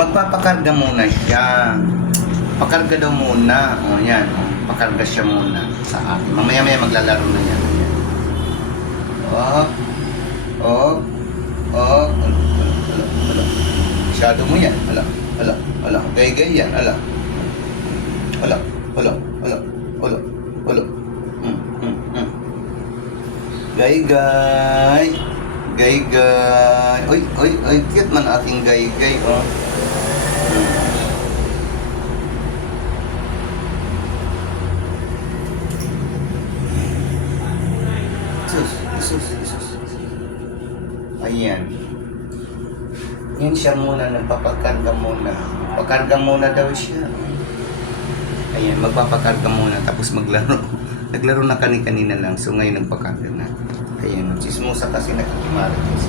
Magpapakarga muna siya. Pakarga daw muna. O yan. O, pakarga siya muna sa akin. Mamaya-maya maglalaro na yan. Ayan. Oh. Oh. Oh. Ala. Masyado mo yan. Ala. Ala. Ala. Gay-gay yan. Ala. Ala. Ala. Ala. Ala. Ala. Gay-gay. Gay-gay. Uy, uy, uy. Cute man ating gay-gay. Oh. Isus. Ayan. Yan siya muna, nagpapakarga muna. Pakarga muna daw siya. Ayan, magpapakarga muna tapos maglaro. Naglaro na kanina lang, so ngayon nagpakarga na. Ayan, chismosa kasi nakikimarites.